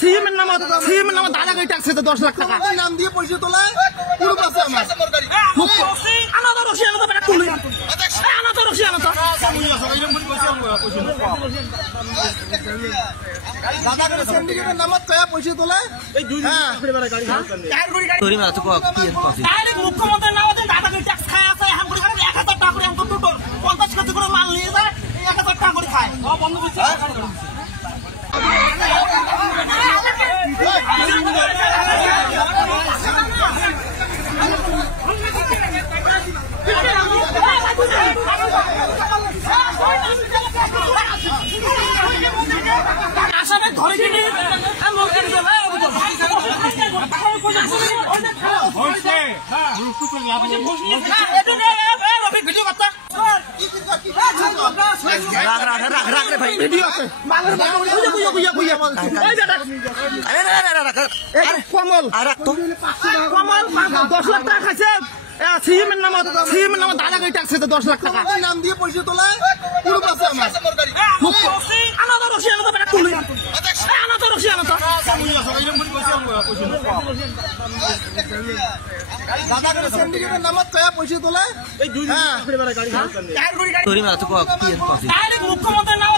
সিমের নামে দাদা গাড়ি ট্যাক্স 10 লাখ টাকা নাম দিয়ে পয়সা তোলা পুরো পাশে আমার আনা তো রশি আনা তো বেটা তুলি আনা তো রশি আনা তো দাদা গাড়ি সিন্ডিকেটের নামত কয়া পয়সা তোলা এই দুই গাড়ি তোরি মা তো কি পাছি ডাইরেক্ট মুখ্যমন্ত্রীর নামতে দাদা গাড়ি ট্যাক্স খায় আছে হাম করে 1000 টাকা করে আনতো দুটো 50 কেজি করে মাল নিয়ে যায় 1000 টাকা করে খায় বন্ধ করছে সিমের নামে দাদা গাড়ি ট্যাক্স 10 লাখ টাকা নাম দিয়ে পয়সা তোলা পুরো পাশে আমার আনা তো রশি আনা তো বেটা তুলি আনা তো রশি আনা তো দাদা গাড়ি সিন্ডিকেটের নামত কয়া পয়সা তোলা এই দুই গাড়ি তোরি মা তো কি পাছি ডাইরেক্ট মুখ্যমন্ত্রীর নাম